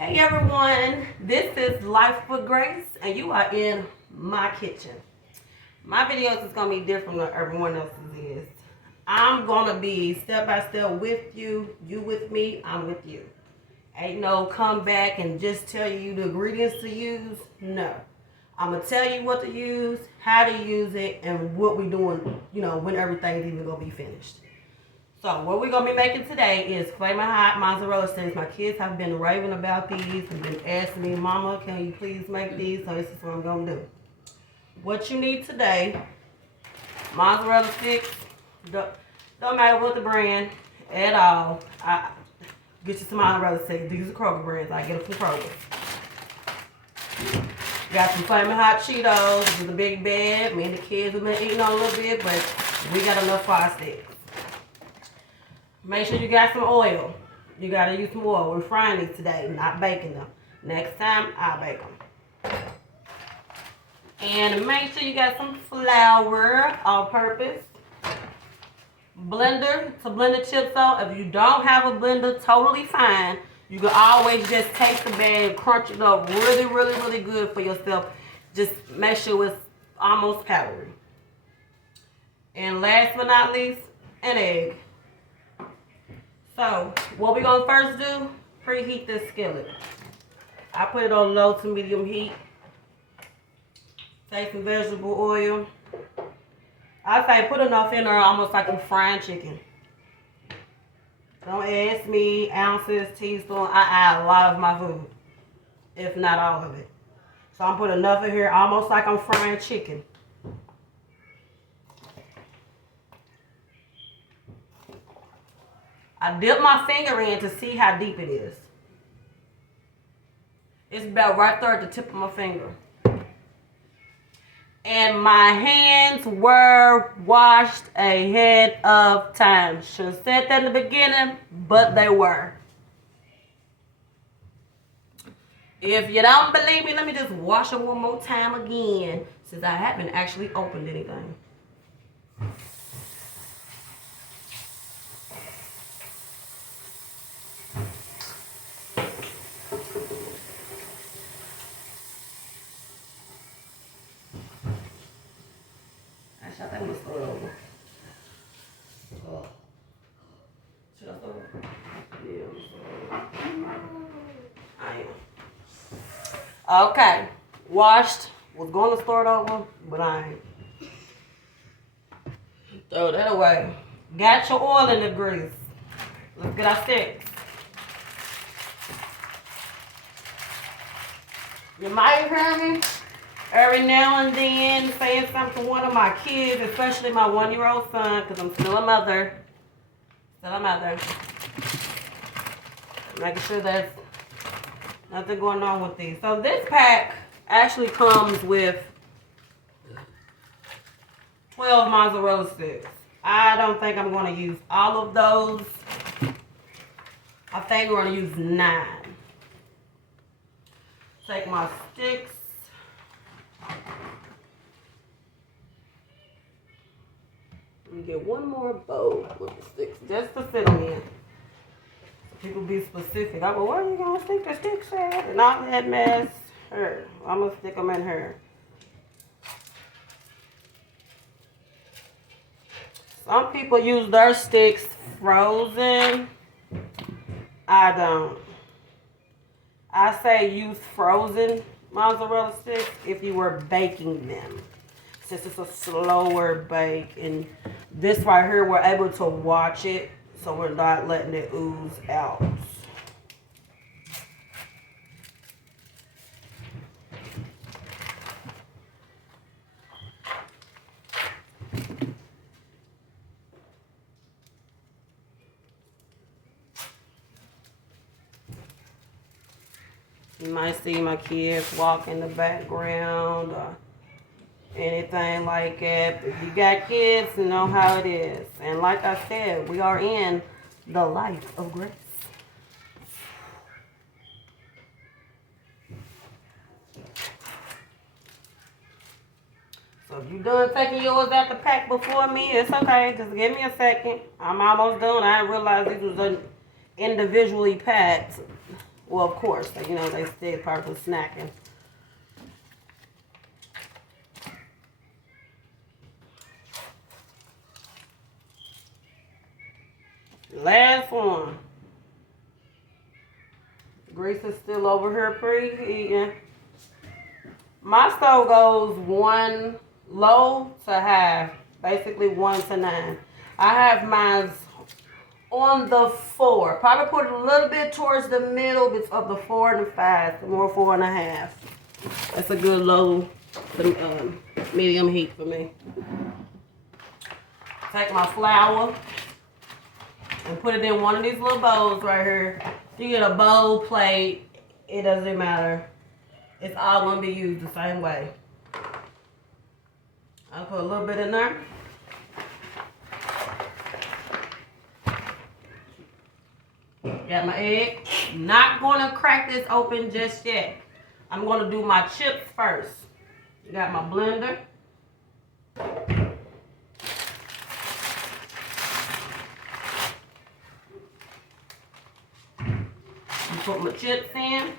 Hey everyone, this is Life with Grace, and you are in my kitchen. My videos is gonna be different than everyone else's is. I'm gonna be step by step with you, you with me, I'm with you. Ain't no come back and just tell you the ingredients to use. No, I'm gonna tell you what to use, how to use it, and what we doing. When everything's even gonna be finished. So what we're gonna be making today is Flamin' Hot mozzarella sticks. My kids have been raving about these and been asking me, Mama, can you please make these? So this is what I'm gonna do. What you need today, mozzarella sticks. Don't matter what the brand at all. Get you some mozzarella sticks. These are Kroger brands. I get them from Kroger. Got some Flamin' Hot Cheetos. This is a big bag. Me and the kids have been eating on a little bit, but we got enough for our sticks. Make sure you got some oil. You got to use some oil. We're frying these today, not baking them. Next time, I'll bake them. And make sure you got some flour, all-purpose. Blender to blend the chips on. If you don't have a blender, totally fine. You can always just take the bag, crunch it up really, really, really good for yourself. Just make sure it's almost powdery. And last but not least, an egg. So, what we're going to first do, preheat this skillet. I put it on low to medium heat. Take some vegetable oil. I say put enough in there almost like I'm frying chicken. Don't ask me ounces, teaspoon. I add a lot of my food, if not all of it. So I'm putting enough in here almost like I'm frying chicken. I dip my finger in to see how deep it is. It's about right there at the tip of my finger. And my hands were washed ahead of time. Should have said that in the beginning, but they were. If you don't believe me, let me just wash them one more time again, since I haven't actually opened anything. I think I'm gonna start over. Should I start over? Yeah, I am. Okay. Washed. Was gonna start over, but I ain't. Throw that away. Got your oil in the grease. Let's get our sticks. You might hear me every now and then saying something to one of my kids, especially my 1-year-old son, because I'm still a mother. Making sure there's nothing going on with these. So this pack actually comes with 12 mozzarella sticks. I don't think I'm going to use all of those. I think we're going to use 9. Take my sticks. Let me get one more bowl with the sticks just to fit them in. People be specific. I go, where are you going to stick the sticks at? And all that mess. Here. I'm going to stick them in here. Some people use their sticks frozen. I don't. I say use frozen mozzarella sticks if you were baking them, since it's a slower bake. And this right here, we're able to watch it, so we're not letting it ooze out. You might see my kids walk in the background or anything like that. If you got kids, you know how it is. And like I said, we are in the life of grace. So if you done taking yours out the pack before me, it's okay. Just give me a second. I'm almost done. I didn't realize individually packed. Well, of course, you know, they stay part of snacking. Last one. Grease is still over here preheating. My stove goes 1 low to high, basically 1 to 9. I have mine on the 4. Probably put it a little bit towards the middle of the 4 and the 5, more 4.5. That's a good low to medium heat for me. Take my flour and put it in one of these little bowls right here. You get a bowl, plate, it doesn't matter. It's all gonna be used the same way. I'll put a little bit in there. Got my egg. Not gonna crack this open just yet. I'm gonna do my chips first. Got my blender. Put my chips in.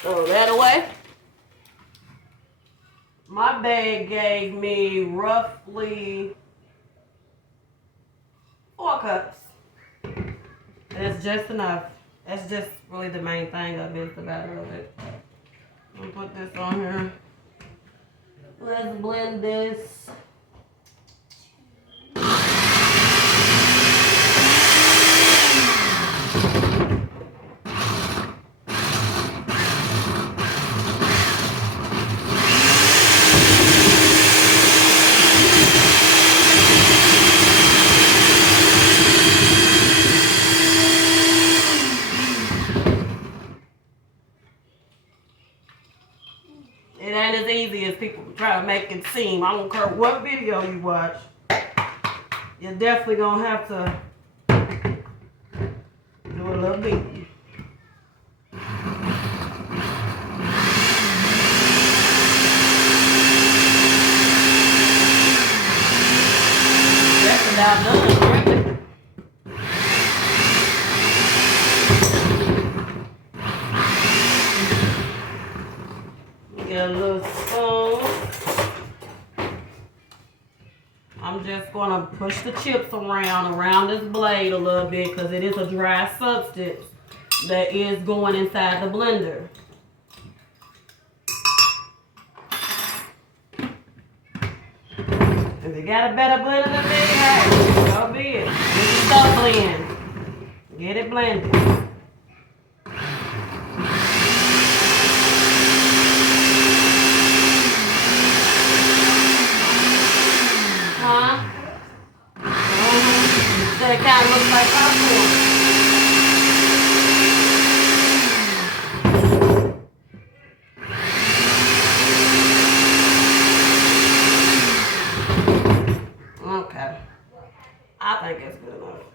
Throw that away. My bag gave me roughly 4 cups. That's just enough. That's just really the main thing of it, the batter of it. I'm gonna put this on here. Let's blend this. It ain't as easy as people try to make it seem. I don't care what video you watch. You're definitely gonna have to do a little beating. That's about done, right? Get a little spoon. I'm just gonna push the chips around this blade a little bit because it is a dry substance that is going inside the blender. If you got a better blender than me, hey, so be it. Get your stuff blend. Get it blended. So it kind of looks like popcorn. Okay. I think it's good enough.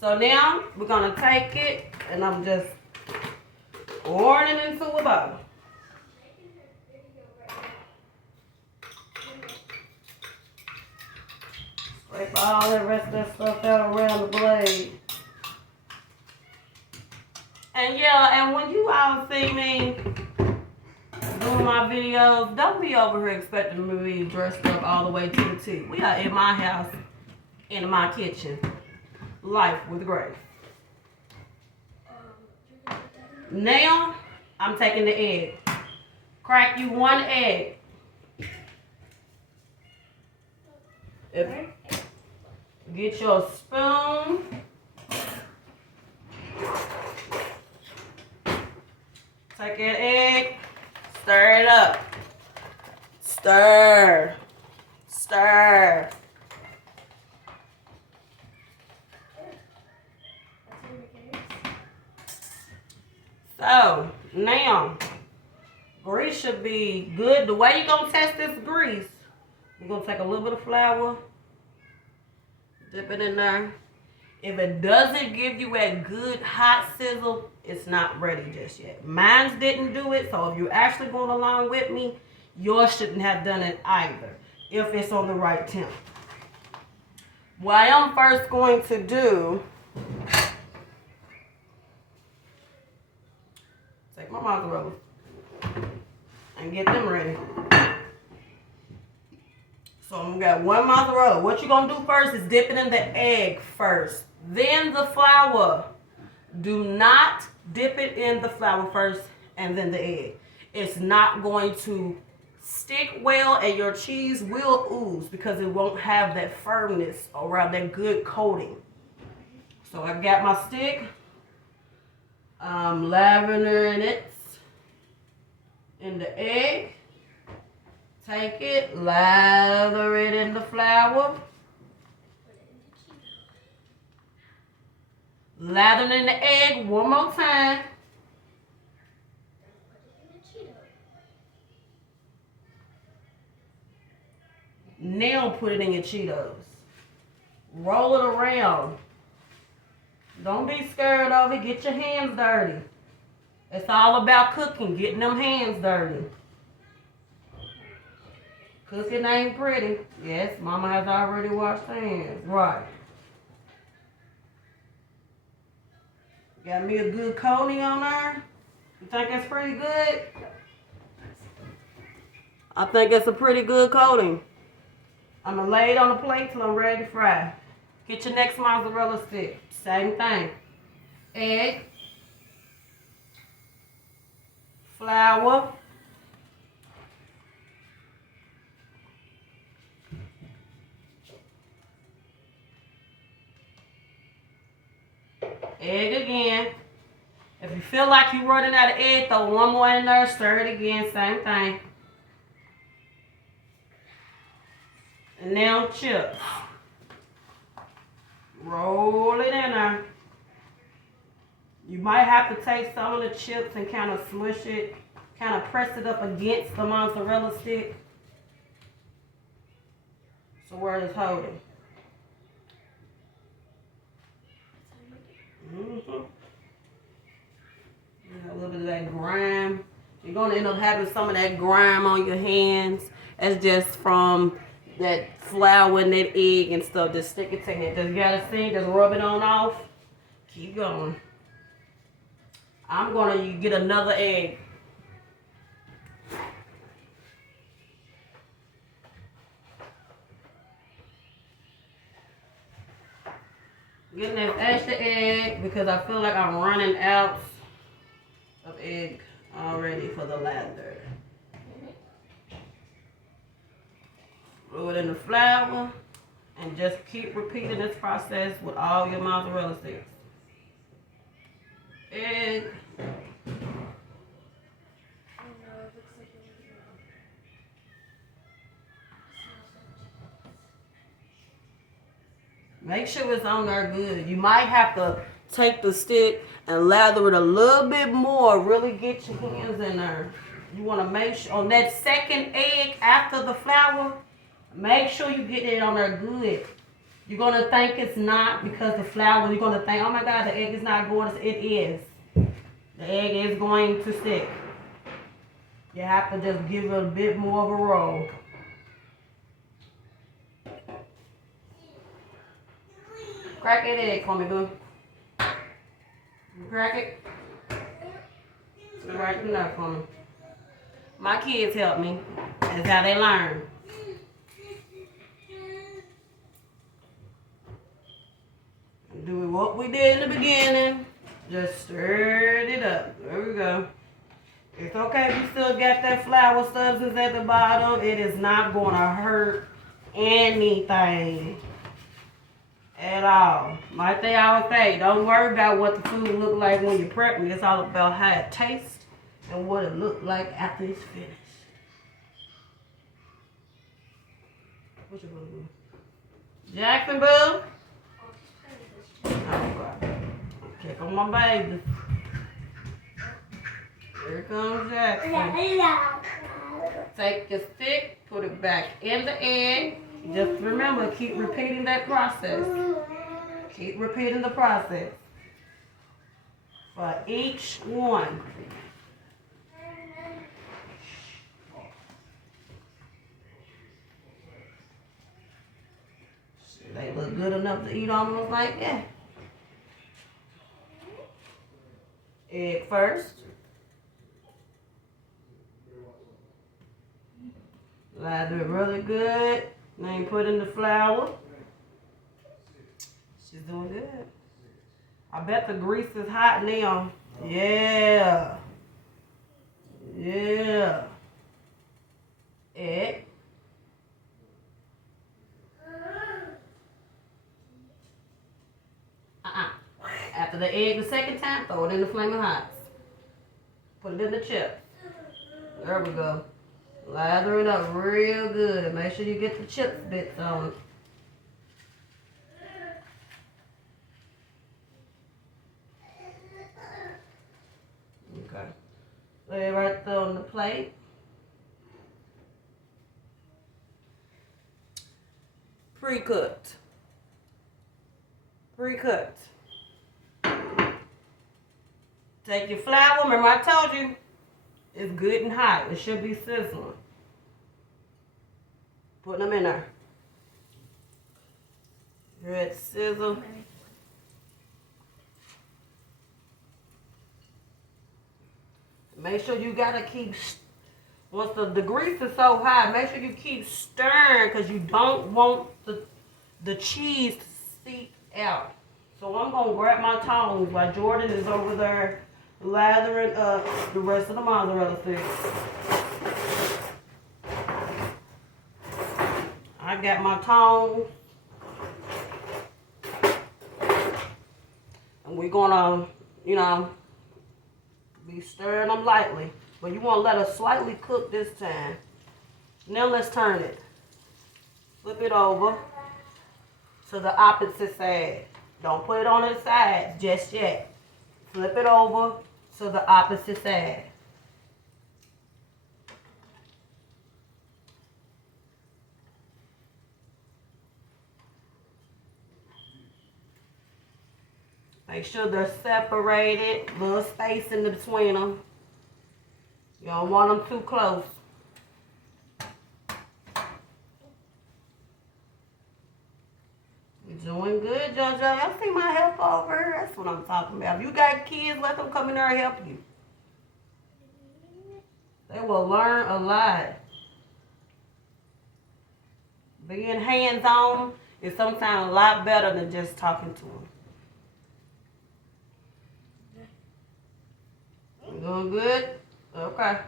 So now we're going to take it and I'm just pouring it into a bowl. Scrape all the rest of that stuff out around the blade. And yeah, and when you all see me doing my videos, don't be over here expecting me to be dressed up all the way to the T. We are in my house, in my kitchen. Life with Grace. Now, I'm taking the egg. Crack you 1 egg. Get your spoon. Take that egg. Stir it up. Stir. Stir. So, now, grease should be good. The way you're going to test this grease, you're going to take a little bit of flour, dip it in there. If it doesn't give you a good hot sizzle, it's not ready just yet. Mine didn't do it, so if you're actually going along with me, yours shouldn't have done it either, if it's on the right temp. What I am first going to do, take my mozzarella and get them ready. So we got one mozzarella. What you're going to do first is dip it in the egg first, then the flour. Do not dip it in the flour first and then the egg. It's not going to stick well and your cheese will ooze because it won't have that firmness around that good coating. So I got my stick. I'm lavendering it in the egg. Take it, lather it in the flour. Lather it in the egg one more time. Now put it in your Cheetos. Roll it around. Don't be scared of it. Get your hands dirty. It's all about cooking, getting them hands dirty. Cooking ain't pretty. Yes, Mama has already washed her hands. Right. Got me a good coating on there. You think that's pretty good? I think it's a pretty good coating. I'm going to lay it on the plate till I'm ready to fry. Get your next mozzarella stick. Same thing. Egg. Flour. Egg again. If you feel like you're running out of egg, throw one more in there, stir it again, same thing. And now chips. Roll it in there. You might have to take some of the chips and kind of smush it, kind of press it up against the mozzarella stick. So where it's holding. A little bit of that grime. You're going to end up having some of that grime on your hands. That's just from that flour and that egg and stuff. Just stick it to it. Just gotta see, just rub it on off. Keep going. I'm going to get another egg. Getting that extra egg because I feel like I'm running out of egg already for the lather. Throw it in the flour and just keep repeating this process with all your mozzarella sticks. Egg. Make sure it's on there good. You might have to take the stick and lather it a little bit more. Really get your hands in there. You want to make sure on that second egg after the flour, make sure you get it on there good. You're going to think it's not because the flour, you're going to think, oh my God, the egg is not going. It is. The egg is going to stick. You have to just give it a bit more of a roll. Crack that egg for me, boo. Crack it. It's right in there for me. My kids help me. That's how they learn. Do what we did in the beginning. Just stir it up. There we go. It's okay if you still got that flour substance at the bottom. It is not going to hurt anything at all. Like they always say, don't worry about what the food look like when you're prepping. It's all about how it tastes and what it look like after it's finished. What you gonna do? Jackson, boo? Oh, God. Check on my baby. Here comes Jackson. Take your stick, put it back in the egg. Just remember, keep repeating that process. Keep repeating the process. for each one. They look good enough to eat almost like that. Egg first. Lather it really good. Then put in the flour. She's doing good. I bet the grease is hot now. Yeah. Yeah. Egg. After the egg the second time, throw it in the Flamin' Hots. Put it in the chips. There we go. Lather it up real good. Make sure you get the chips bits on it. Okay. Lay it right there on the plate. Pre-cooked. Pre-cooked. Take your flour. Remember I told you, it's good and hot. It should be sizzling. Put them in there. Good sizzle. Make sure you gotta keep, once the grease is so high, make sure you keep stirring because you don't want the cheese to seep out. So I'm gonna grab my tongs while Jordan is over there lathering up the rest of the mozzarella sticks. I got my tongs. And we're gonna, be stirring them lightly. But you wanna let it slightly cook this time. Now let's turn it. Flip it over to the opposite side. Don't put it on its sides just yet. Flip it over to the opposite side. Make sure they're separated, little space in between them. You don't want them too close. You're doing good, JoJo. I see my help over. That's what I'm talking about. If you got kids, let them come in there and help you. They will learn a lot. Being hands-on is sometimes a lot better than just talking to them. You doing good? Okay.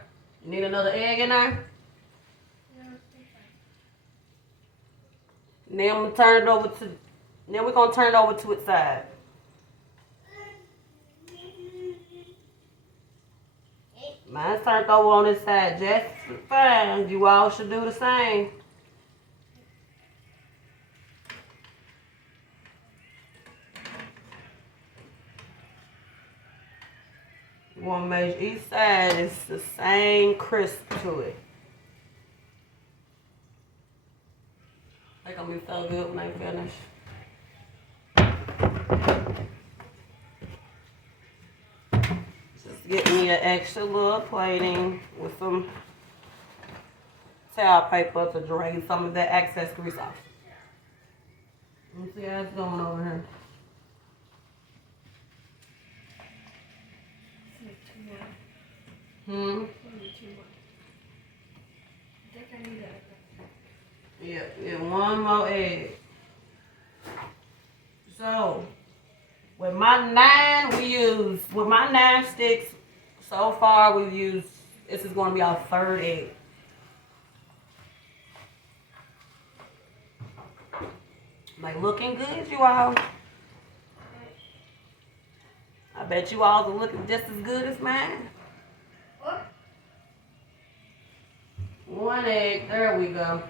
You need another egg in there? Now I'm gonna turn it over to. Now we're gonna turn it over to its side. Mine's turned over on this side just fine. You all should do the same. You want to make each side is the same crisp to it. They're gonna be so good when they finish. Just get me an extra little plating with some towel paper to drain some of that excess grease off. Let me see how it's going over here. Yeah, one more egg. So, with my 9 sticks, so far we've used, this is going to be our 3rd egg. Like, looking good, you all. I bet you all are looking just as good as mine. 1 egg, there we go.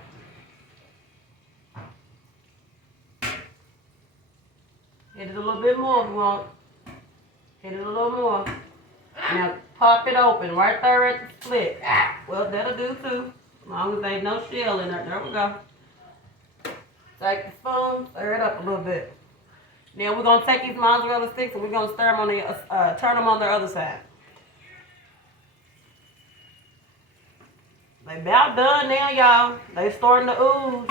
Hit it a little bit more if you want. Hit it a little more. Now pop it open right there at the split. Well, that'll do too. As long as there ain't no shell in there. There we go. Take the spoon, stir it up a little bit. Now we're gonna take these mozzarella sticks and we're gonna stir them on the turn them on the other side. They about done now, y'all. They starting to ooze.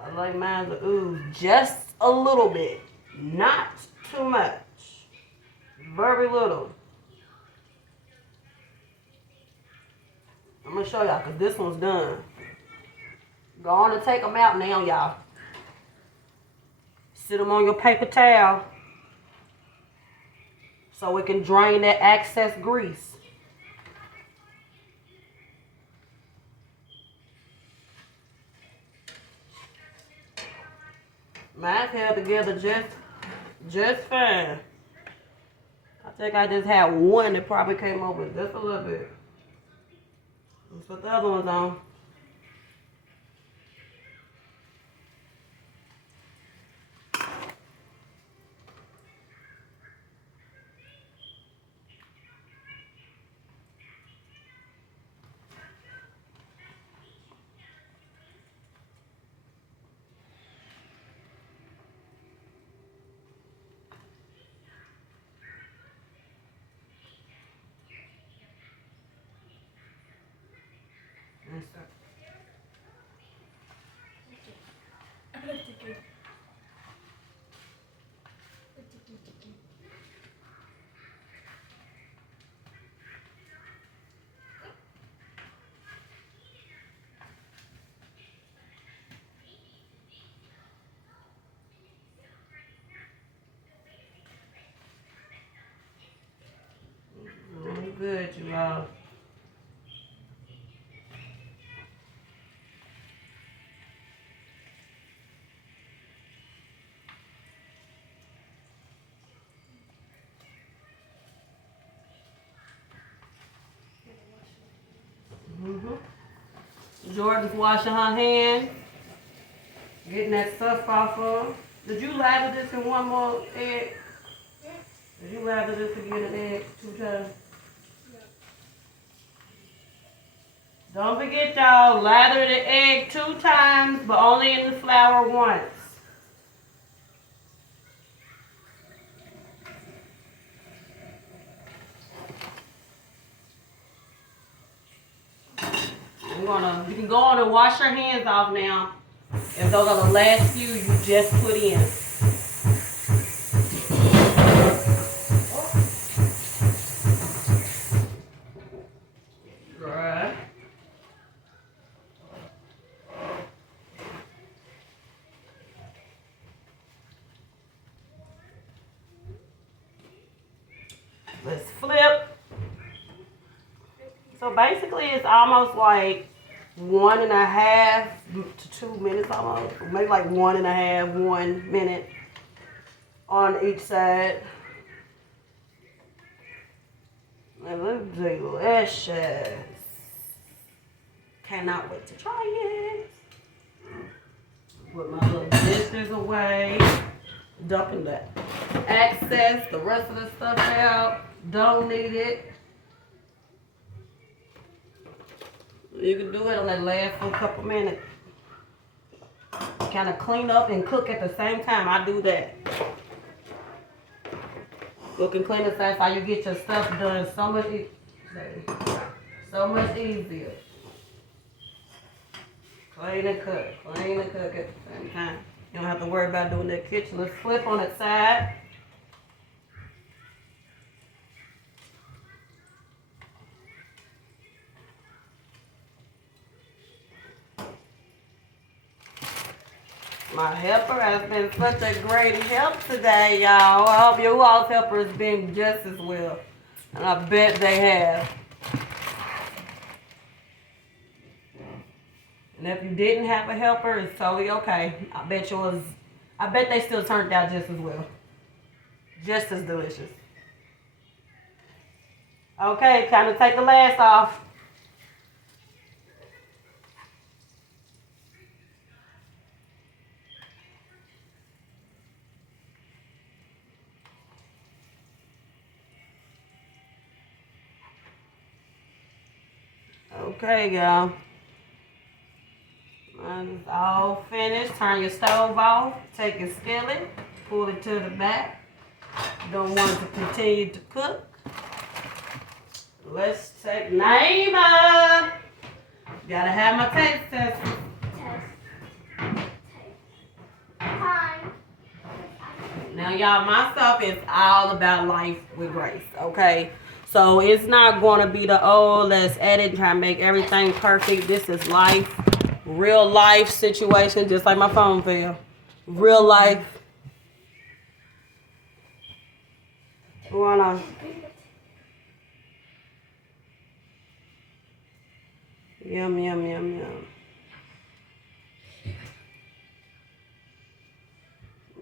I like mine to ooze just a little bit, not too much. Very little. I'm gonna show y'all because this one's done. Go on and take them out now, y'all. Sit them on your paper towel so we can drain that excess grease. Mine held together just fine. I think I just had one that probably came over just a little bit. Let's put the other ones on. Really good, you all. Jordan's washing her hands, getting that stuff off of. Did you lather this in one more egg? Did you lather this again an egg 2 times? Don't forget, y'all, lather the egg 2 times, but only in the flour once. You can go on and wash your hands off now. If those are the last few you just put in. Right. Let's flip. So basically it's almost like 1.5 to 2 minutes almost. Maybe like 1.5, 1 minute on each side. It looks delicious. Cannot wait to try it. Put my little dishes away. Dumping the excess, the rest of the stuff out. Don't need it. You can do it on that last for a couple minutes. Kind of clean up and cook at the same time. I do that. Cook and clean the side so you get your stuff done so much easier. Clean and cook at the same time. You don't have to worry about doing that kitchen. Let's flip on its side. My helper has been such a great help today, y'all. I hope your all's helper has been just as well. And I bet they have. And if you didn't have a helper, it's totally okay. I bet they still turned out just as well. Just as delicious. Okay, time to take the last off. Okay, y'all. When it's all finished, turn your stove off. Take your skillet, pull it to the back. Don't want it to continue to cook. Let's take Naima. Gotta have my taste test. Time. Now, y'all, my stuff is all about life with grace, okay? So it's not going to be the, oh, let's edit and try to make everything perfect. This is life, real life situation, just like my phone fell. Real life. What's going on? Yum, yum, yum, yum.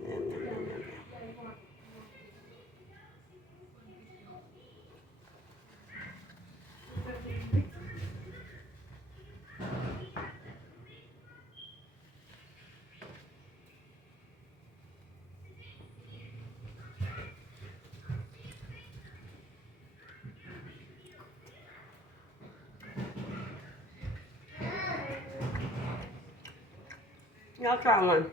Yum, yum, yum, yum, yum. Y'all try one.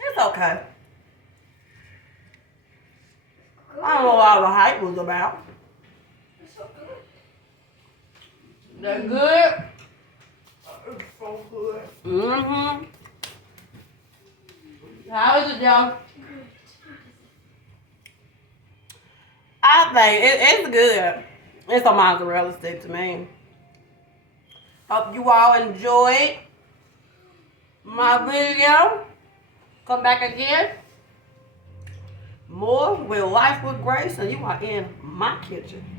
It's okay. I don't know what all the hype was about. It's so good. They're good. It's so good. Mm-hmm. How is it, y'all? I think it's good. It's a mozzarella stick to me. Hope you all enjoyed my video. Come back again. More with Life with Grace, and you are in my kitchen.